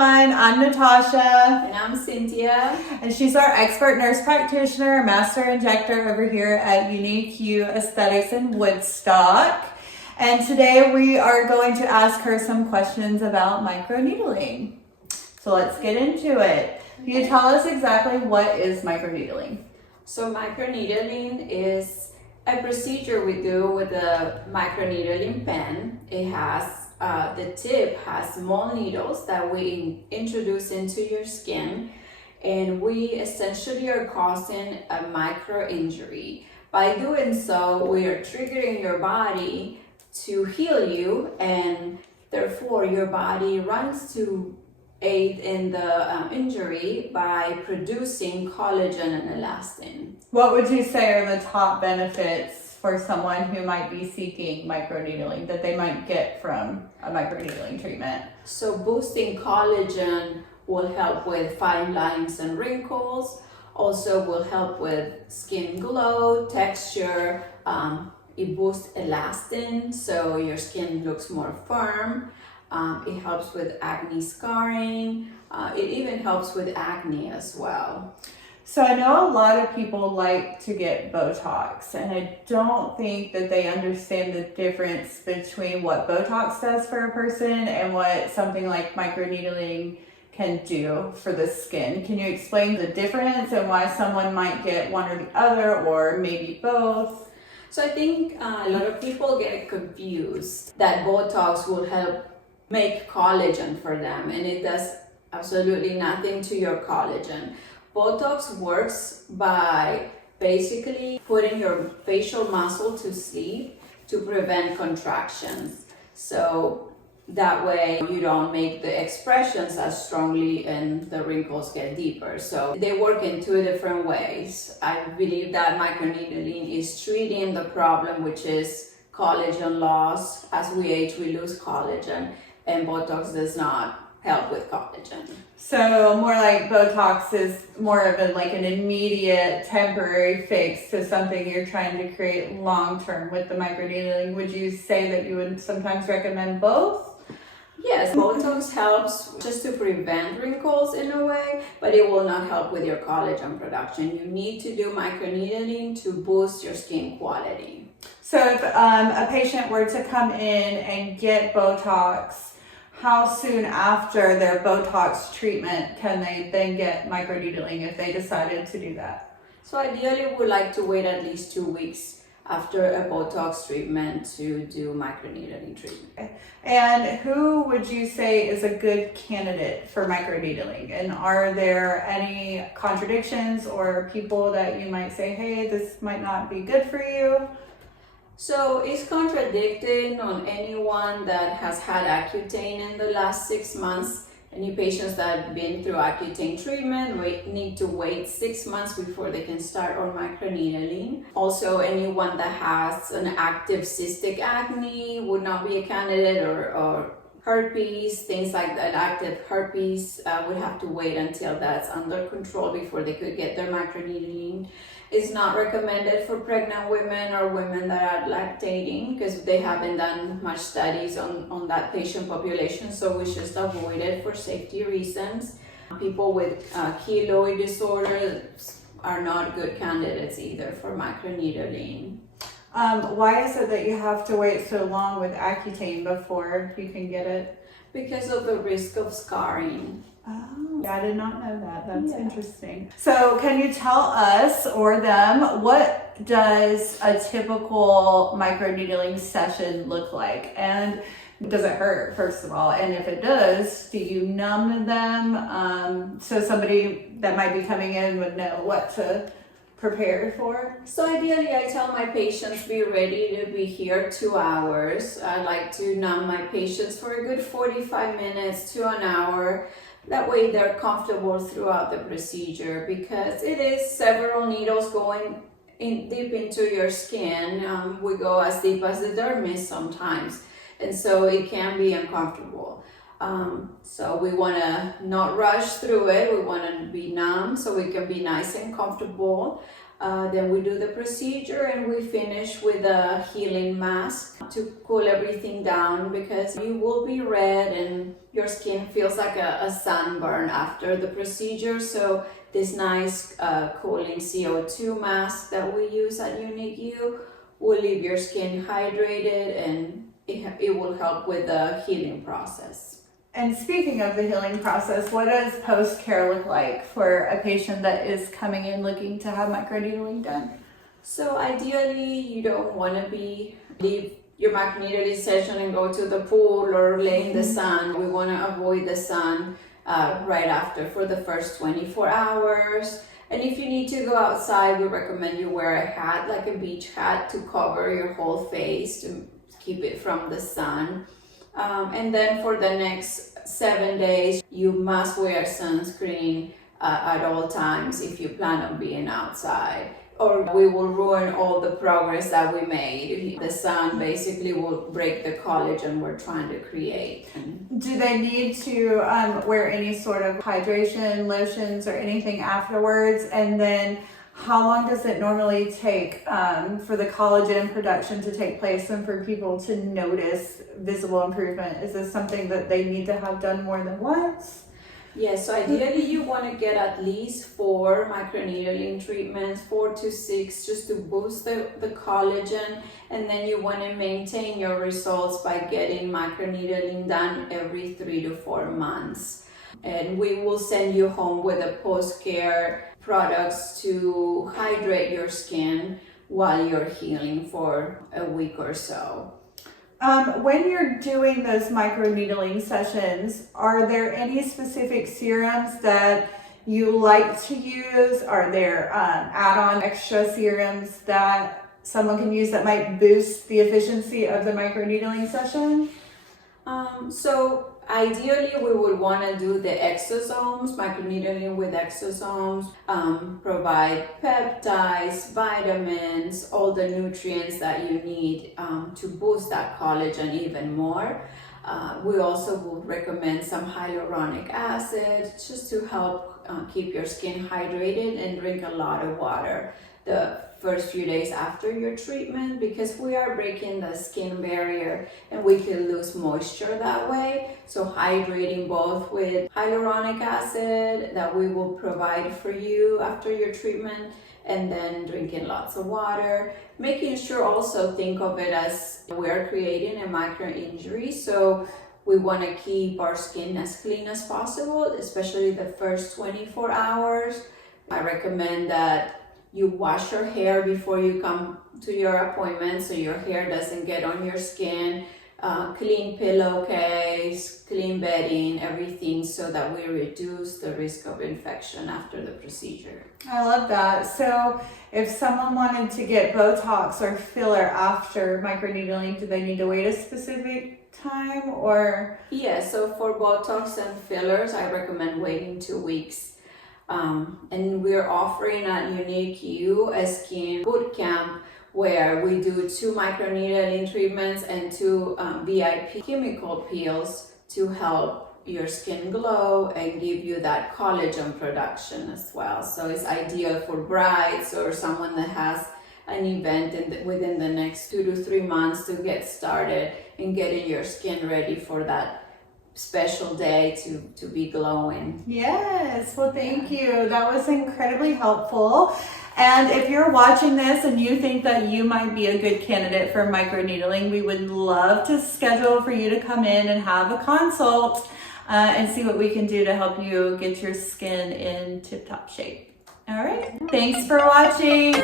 everyone, I'm Natasha. And I'm Cintia. And she's our expert nurse practitioner, master injector over here at UniqueU Aesthetics in Woodstock. And today we are going to ask her some questions about microneedling. So let's get into it. Can you tell us exactly what is microneedling? So microneedling is a procedure we do with a microneedling pen. It has the tip has small needles that we introduce into your skin, and we essentially are causing a micro injury. By doing so, we are triggering your body to heal you, and therefore your body runs to aid in the injury by producing collagen and elastin. What would you say are the top benefits for someone who might be seeking microneedling that they might get from a microneedling treatment? So boosting collagen will help with fine lines and wrinkles, also will help with skin glow, texture. It boosts elastin, so your skin looks more firm. It helps with acne scarring. It even helps with acne as well. So I know a lot of people like to get Botox, and I don't think that they understand the difference between what Botox does for a person and what something like microneedling can do for the skin. Can you explain the difference and why someone might get one or the other, or maybe both? So I think a lot of people get confused that Botox will help make collagen for them, and it does absolutely nothing to your collagen. Botox works by basically putting your facial muscle to sleep to prevent contractions. So that way you don't make the expressions as strongly and the wrinkles get deeper. So they work in two different ways. I believe that microneedling is treating the problem, which is collagen loss. As we age, we lose collagen, and Botox does not help with collagen. So more like Botox is more of an immediate temporary fix to something you're trying to create long-term with the microneedling. Would you say that you would sometimes recommend both? Yes, Botox helps just to prevent wrinkles in a way, but it will not help with your collagen production. You need to do microneedling to boost your skin quality. So if a patient were to come in and get Botox, how soon after their Botox treatment can they then get microneedling if they decided to do that? So ideally, we like to wait at least 2 weeks after a Botox treatment to do microneedling treatment. And who would you say is a good candidate for microneedling? And are there any contradictions or people that you might say, hey, this might not be good for you? So it's contradicting on anyone that has had Accutane in the last 6 months. Any patients that have been through Accutane treatment need to wait 6 months before they can start on microneedling. Also, anyone that has an active cystic acne would not be a candidate, or herpes, things like that. Active herpes would have to wait until that's under control before they could get their microneedling. It's not recommended for pregnant women or women that are lactating because they haven't done much studies on that patient population, so we just avoid it for safety reasons. People with keloid disorders are not good candidates either for microneedling. Why is it that you have to wait so long with Accutane before you can get it? Because of the risk of scarring. Oh, I did not know that. That's interesting. So can you tell us or them, what does a typical microneedling session look like? And does it hurt, first of all? And if it does, do you numb them? So somebody that might be coming in would know what to prepare for? So ideally, I tell my patients be ready to be here 2 hours. I like to numb my patients for a good 45 minutes to an hour. That way they're comfortable throughout the procedure, because it is several needles going in deep into your skin. We go as deep as the dermis sometimes, and so it can be uncomfortable. So we want to not rush through it. We want to be numb so we can be nice and comfortable. Then we do the procedure and we finish with a healing mask to cool everything down, because you will be red and your skin feels like a sunburn after the procedure. So this nice cooling CO2 mask that we use at UniqueU will leave your skin hydrated, and it will help with the healing process. And speaking of the healing process, what does post-care look like for a patient that is coming in looking to have microneedling done? So ideally, you don't want to leave your microneedling session and go to the pool or lay in the sun. We want to avoid the sun right after for the first 24 hours. And if you need to go outside, we recommend you wear a hat, like a beach hat, to cover your whole face to keep it from the sun. And then for the next 7 days, you must wear sunscreen at all times if you plan on being outside, or we will ruin all the progress that we made. The sun basically will break the collagen we're trying to create. Do they need to wear any sort of hydration, lotions, or anything afterwards? And then how long does it normally take for the collagen production to take place and for people to notice visible improvement? Is this something that they need to have done more than once? Yes, so ideally you want to get at least 4 microneedling treatments, 4 to 6, just to boost the collagen. And then you want to maintain your results by getting microneedling done every 3 to 4 months. And we will send you home with a post-care products to hydrate your skin while you're healing for a week or so. When you're doing those microneedling sessions, are there any specific serums that you like to use? Are there add-on extra serums that someone can use that might boost the efficiency of the microneedling session? So ideally we would want to do the exosomes, microneedling with exosomes, provide peptides, vitamins, all the nutrients that you need to boost that collagen even more. We also would recommend some hyaluronic acid just to help keep your skin hydrated, and drink a lot of water the first few days after your treatment, because we are breaking the skin barrier and we can lose moisture that way. So hydrating both with hyaluronic acid that we will provide for you after your treatment, and then drinking lots of water. Making sure also think of it as we're creating a micro injury, so we want to keep our skin as clean as possible, especially the first 24 hours. I recommend that you wash your hair before you come to your appointment so your hair doesn't get on your skin. Clean pillowcase, clean bedding, everything, so that we reduce the risk of infection after the procedure. I love that. So if someone wanted to get Botox or filler after microneedling, do they need to wait a specific time, or? Yeah, so for Botox and fillers, I recommend waiting 2 weeks. And we're offering at UniqueU a skin boot camp where we do 2 microneedling treatments and 2 VIP chemical peels to help your skin glow and give you that collagen production as well. So it's ideal for brides or someone that has an event within the next 2 to 3 months to get started and getting your skin ready for that special day to be glowing. Yes, well, thank you. That was incredibly helpful. And if you're watching this and you think that you might be a good candidate for microneedling, we would love to schedule for you to come in and have a consult and see what we can do to help you get your skin in tip-top shape. All right, thanks for watching.